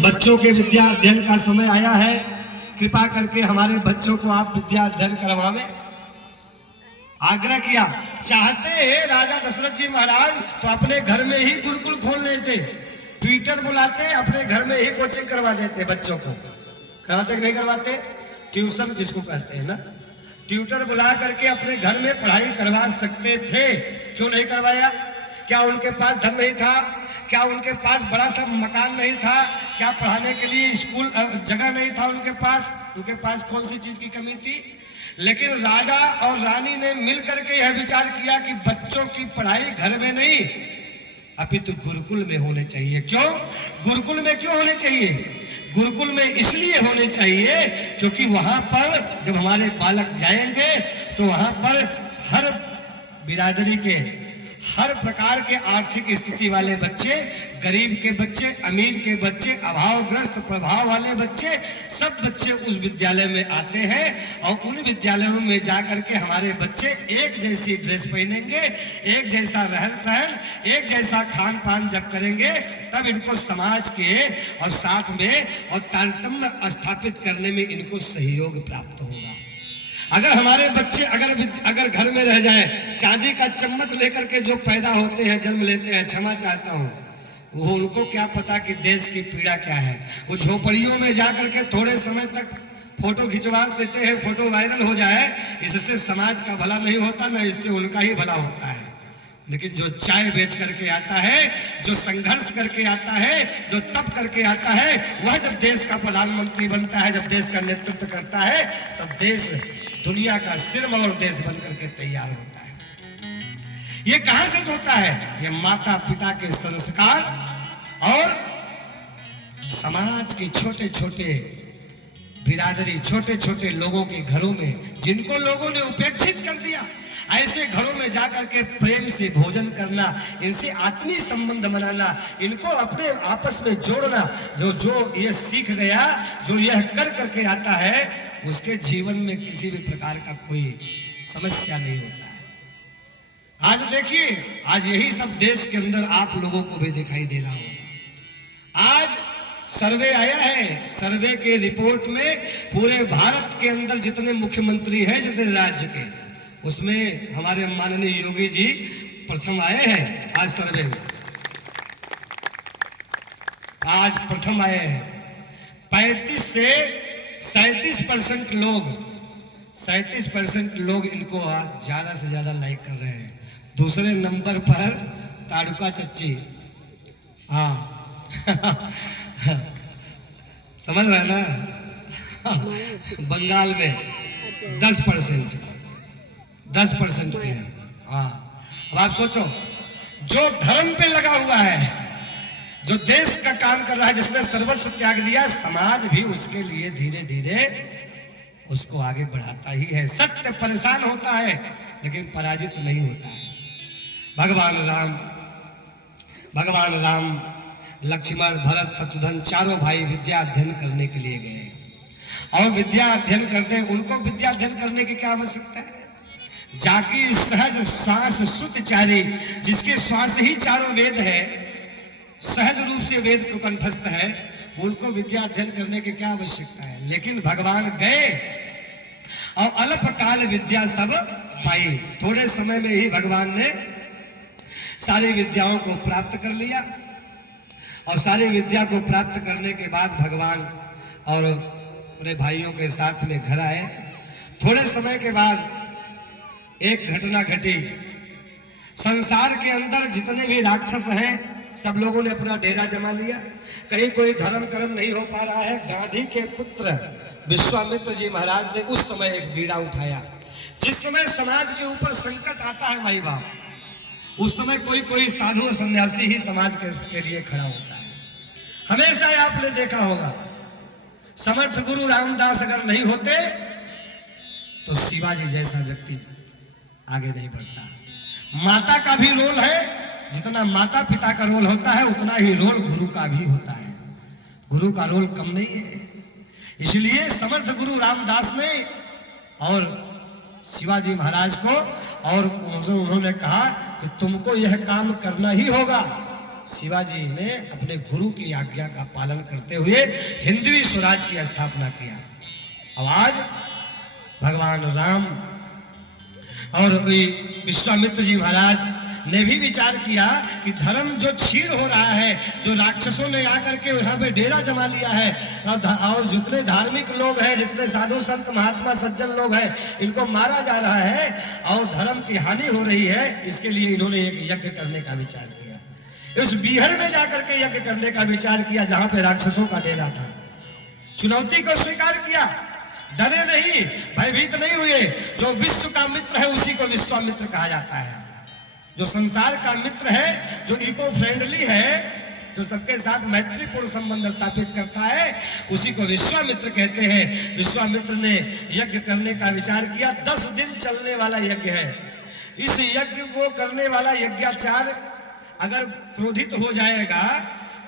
बच्चों के विद्या अध्ययन का समय आया है। कृपा करके हमारे बच्चों को आप विद्या अध्ययन करवावें। आग्रह किया। चाहते राजा दशरथ जी महाराज तो अपने घर में ही गुरुकुल खोल लेते, ट्यूटर बुलाते, अपने घर में ही कोचिंग करवा देते। बच्चों को करवाते कि नहीं करवाते? ट्यूशन जिसको कहते हैं ना, ट्यूटर बुला करके अपने घर में पढ़ाई करवा सकते थे। क्यों नहीं करवाया? क्या उनके पास धन नहीं था? क्या उनके पास बड़ा सा मकान नहीं था? क्या पढ़ाने के लिए स्कूल जगह नहीं था उनके पास? उनके पास कौन सी चीज की कमी थी? लेकिन राजा और रानी ने मिलकर के यह विचार किया कि बच्चों की पढ़ाई घर में नहीं अपितु गुरुकुल में होने चाहिए। क्यों गुरुकुल में क्यों होने चाहिए? गुरुकुल में इसलिए होने चाहिए क्योंकि वहां पर जब हमारे बालक जाएंगे तो वहां पर हर बिरादरी के, हर प्रकार के आर्थिक स्थिति वाले बच्चे, गरीब के बच्चे, अमीर के बच्चे, अभावग्रस्त प्रभाव वाले बच्चे, सब बच्चे उस विद्यालय में आते हैं और उन विद्यालयों में जाकर के हमारे बच्चे एक जैसी ड्रेस पहनेंगे, एक जैसा रहन सहन, एक जैसा खान पान जब करेंगे तब इनको समाज के और साथ में और तारतम्य स्थापित करने में इनको सहयोग प्राप्त होगा। अगर हमारे बच्चे अगर घर में रह जाए, चांदी का चम्मच लेकर के जो पैदा होते हैं, जन्म लेते हैं, क्षमा चाहता हूँ, वो उनको क्या पता कि देश की पीड़ा क्या है। वो झोपड़ियों में जाकर के थोड़े समय तक फोटो खिंचवा देते हैं, फोटो वायरल हो जाए, इससे समाज का भला नहीं होता, न इससे उनका ही भला होता है। लेकिन जो चाय बेच करके आता है, जो संघर्ष करके आता है, जो तप करके आता है, वह जब देश का प्रधानमंत्री बनता है, जब देश का नेतृत्व करता है, तब देश दुनिया का सिरमौर देश बनकर के तैयार होता है। ये कहां से होता है? ये माता पिता के संस्कार और समाज के छोटे छोटे बिरादरी, छोटे छोटे लोगों के घरों में जिनको लोगों ने उपेक्षित कर दिया, ऐसे घरों में जाकर के प्रेम से भोजन करना, इनसे आत्मीय संबंध बनाना, इनको अपने आपस में जोड़ना। जो ये सीख गया, जो यह कर करके आता है, उसके जीवन में किसी भी प्रकार का कोई समस्या नहीं होता है। आज देखिए, आज यही सब देश के अंदर आप लोगों को भी दिखाई दे रहा होगा। आज सर्वे आया है, सर्वे के रिपोर्ट में पूरे भारत के अंदर जितने मुख्यमंत्री हैं, जितने राज्य के, उसमें हमारे माननीय योगी जी प्रथम आए हैं। आज सर्वे में आज प्रथम आए हैं। 35 से 37% लोग, 37% लोग इनको आज ज्यादा से ज्यादा लाइक कर रहे हैं। दूसरे नंबर पर ताड़ुका चच्ची, हाँ समझ रहे ना, बंगाल में 10% पे है। हाँ, अब आप सोचो, जो धर्म पे लगा हुआ है, जो देश का काम कर रहा है, जिसने सर्वस्व त्याग दिया, समाज भी उसके लिए धीरे धीरे उसको आगे बढ़ाता ही है। सत्य परेशान होता है लेकिन पराजित नहीं होता है। भगवान राम, लक्ष्मण, भरत, शत्रुघ्न चारों भाई विद्या अध्ययन करने के लिए गए और विद्या अध्ययन करते, उनको विद्या अध्ययन करने की क्या आवश्यकता है? जाकी सहज श्वास शुद्ध चारी, जिसके श्वास ही चारों वेद है, सहज रूप से वेद को कंठस्थ है, उनको विद्या अध्ययन करने की क्या आवश्यकता है? लेकिन भगवान गए और अल्पकाल विद्या सब पाई। थोड़े समय में ही भगवान ने सारी विद्याओं को प्राप्त कर लिया और सारी विद्या को प्राप्त करने के बाद भगवान और अपने भाइयों के साथ में घर आए। थोड़े समय के बाद एक घटना घटी। संसार के अंदर जितने भी राक्षस हैं, सब लोगों ने अपना डेरा जमा लिया। कहीं कोई धर्म कर्म नहीं हो पा रहा है। गांधी के पुत्र विश्वामित्र जी महाराज ने उस समय एक बीड़ा उठाया। जिस समय समाज के ऊपर संकट आता है भाई बाप, उस समय कोई साधु और सन्यासी ही समाज के लिए खड़ा होता है। हमेशा आपने देखा होगा, समर्थ गुरु रामदास अगर नहीं होते तो शिवाजी जैसा व्यक्ति आगे नहीं बढ़ता। माता का भी रोल है, जितना माता पिता का रोल होता है उतना ही रोल गुरु का भी होता है। गुरु का रोल कम नहीं है। इसलिए समर्थ गुरु रामदास ने और शिवाजी महाराज को और उन्होंने कहा कि तुमको यह काम करना ही होगा। शिवाजी ने अपने गुरु की आज्ञा का पालन करते हुए हिंदवी स्वराज की स्थापना किया। अब आज भगवान राम और विश्वामित्र जी महाराज ने भी विचार किया कि धर्म जो छीन हो रहा है, जो राक्षसों ने आकर के यहाँ पे डेरा जमा लिया है, और जितने धार्मिक लोग हैं, जितने साधु संत महात्मा सज्जन लोग हैं, इनको मारा जा रहा है और धर्म की हानि हो रही है, इसके लिए इन्होंने एक यज्ञ करने का विचार किया। उस बीहड़ में जाकर के यज्ञ करने का विचार किया जहां पे राक्षसों का डेरा था। चुनौती को स्वीकार किया, डरे नहीं, भयभीत नहीं हुए। जो विश्व का मित्र है उसी को विश्वामित्र कहा जाता है। जो संसार का मित्र है, जो इको फ्रेंडली है, जो सबके साथ मैत्रीपूर्ण संबंध स्थापित करता है, उसी को विश्वामित्र कहते हैं। विश्वामित्र ने यज्ञ करने का विचार किया। 10 दिन चलने वाला यज्ञ है। इस यज्ञ को करने वाला यज्ञाचार अगर क्रोधित हो जाएगा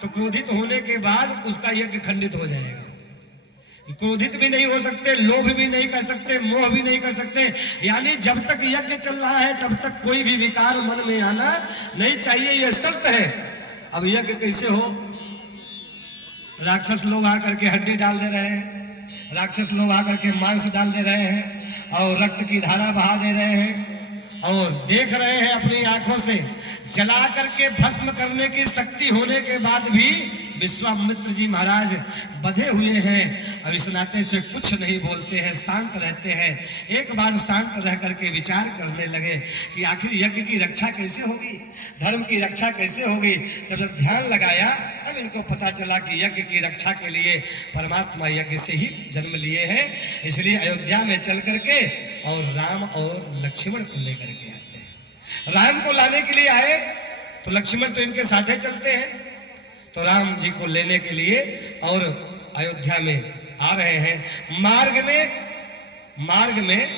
तो क्रोधित होने के बाद उसका यज्ञ खंडित हो जाएगा। क्रोधित भी नहीं हो सकते, लोभ भी नहीं कर सकते, मोह भी नहीं कर सकते। यानी जब तक यज्ञ चल रहा है तब तक कोई भी विकार मन में आना नहीं चाहिए, यह शर्त है। अब यज्ञ कैसे हो? राक्षस लोग आकर के हड्डी डाल दे रहे हैं, राक्षस लोग आकर के मांस डाल दे रहे हैं और रक्त की धारा बहा दे रहे हैं और देख रहे हैं अपनी आंखों से। जला करके भस्म करने की शक्ति होने के बाद भी विश्वामित्र जी महाराज बधे हुए हैं। अब इस नाते से कुछ नहीं बोलते हैं, शांत रहते हैं। एक बार शांत रह करके विचार करने लगे कि आखिर यज्ञ की रक्षा कैसे होगी, धर्म की रक्षा कैसे होगी। जब ध्यान लगाया तब इनको पता चला कि यज्ञ की रक्षा के लिए परमात्मा यज्ञ से ही जन्म लिए हैं। इसलिए अयोध्या में चल करके और राम और लक्ष्मण को लेकर के आते हैं। राम को लाने के लिए आए तो लक्ष्मण तो इनके साथ ही चलते हैं, तो राम जी को लेने के लिए और अयोध्या में आ रहे हैं। मार्ग में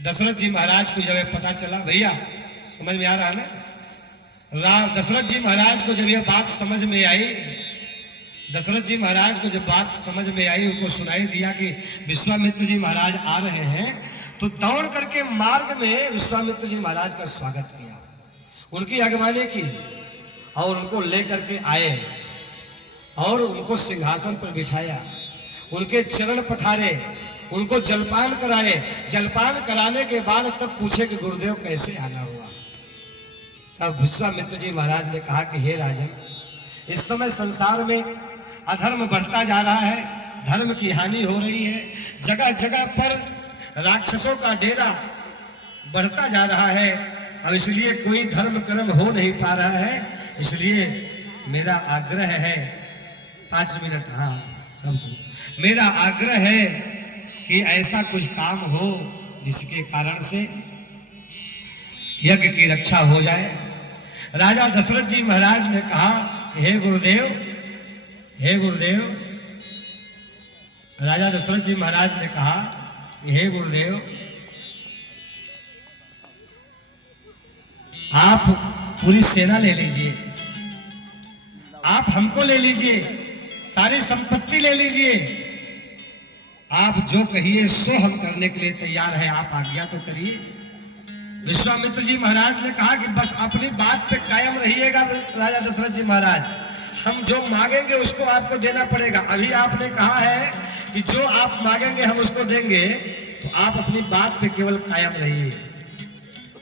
दशरथ जी महाराज को जब पता चला, भैया समझ में आ रहा है ना, दशरथ जी महाराज को जब यह बात समझ में आई, दशरथ जी महाराज को जब बात समझ में आई, उनको सुनाई दिया कि विश्वामित्र जी महाराज आ रहे हैं, तो दौड़ करके मार्ग में विश्वामित्र जी महाराज का स्वागत किया, उनकी अगवानी की और उनको लेकर के आए और उनको सिंहासन पर बिठाया, उनके चरण पखारे, उनको जलपान कराए। जलपान कराने के बाद तब पूछे कि गुरुदेव कैसे आना हुआ। तब विश्वामित्र जी महाराज ने कहा कि हे राजन, इस समय संसार में अधर्म बढ़ता जा रहा है, धर्म की हानि हो रही है, जगह जगह पर राक्षसों का डेरा बढ़ता जा रहा है। अब इसलिए कोई धर्म कर्म हो नहीं पा रहा है। इसलिए मेरा आग्रह है, 5 मिनट, हाँ सबको मेरा आग्रह है कि ऐसा कुछ काम हो जिसके कारण से यज्ञ की रक्षा हो जाए। राजा दशरथ जी महाराज ने कहा, हे गुरुदेव, हे गुरुदेव। राजा दशरथ जी महाराज ने कहा, हे गुरुदेव, आप पूरी सेना ले लीजिए, आप हमको ले लीजिए, सारी संपत्ति ले लीजिए, आप जो कहिए सो हम करने के लिए तैयार है, आप आज्ञा तो करिए। विश्वामित्र जी महाराज ने कहा कि बस अपनी बात पे कायम रहिएगा राजा दशरथ जी महाराज, हम जो मांगेंगे उसको आपको देना पड़ेगा। अभी आपने कहा है कि जो आप मांगेंगे हम उसको देंगे, तो आप अपनी बात पे केवल कायम रहिए।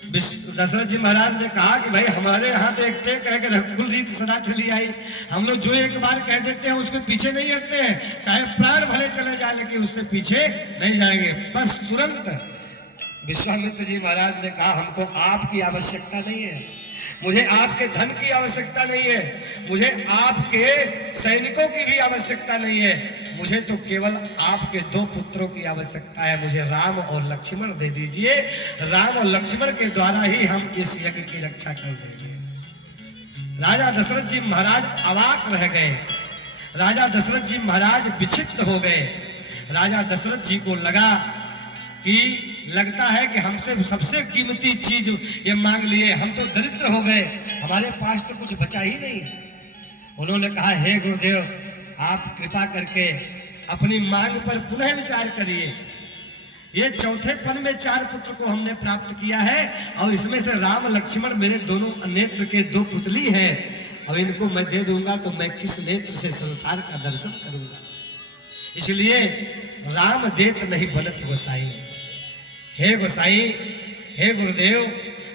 दशरथ जी महाराज ने कहा कि भाई हमारे यहाँ तो एक टेक है कि रघुकुल रीत सदा चली आई, हम लोग जो एक बार कह देते हैं उसमें पीछे नहीं हटते हैं, चाहे प्राण भले चले जाए लेकिन उससे पीछे नहीं जाएंगे। बस तुरंत विश्वामित्र जी महाराज ने कहा, हमको आपकी आवश्यकता नहीं है, मुझे आपके धन की आवश्यकता नहीं है, मुझे आपके सैनिकों की भी आवश्यकता नहीं है, मुझे तो केवल आपके 2 पुत्रों की आवश्यकता है। मुझे राम और लक्ष्मण दे दीजिए, राम और लक्ष्मण के द्वारा ही हम इस यज्ञ की रक्षा कर देंगे। राजा दशरथ जी महाराज अवाक रह गए, राजा दशरथ जी महाराज विचित्र हो गए। राजा दशरथ जी को लगा कि लगता है कि हमसे सबसे कीमती चीज ये मांग लिए, हम तो दरिद्र हो गए, हमारे पास तो कुछ बचा ही नहीं। उन्होंने कहा, हे गुरुदेव, आप कृपा करके अपनी मांग पर पुनः विचार करिए। ये चौथे पन में 4 पुत्र को हमने प्राप्त किया है और इसमें से राम लक्ष्मण मेरे दोनों नेत्र के 2 पुतली हैं। अब इनको मैं दे दूंगा तो मैं किस नेत्र से संसार का दर्शन करूंगा। इसलिए राम देत नहीं बनत गोसाई। हे गोसाई, हे गुरुदेव,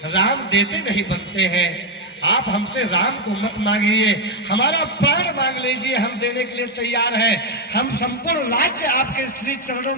राम देते नहीं बनते हैं। आप हमसे राम को मत मांगिए, हमारा प्राण मांग लीजिए, हम देने के लिए तैयार हैं। हम संपूर्ण राज्य आपके श्री चरणों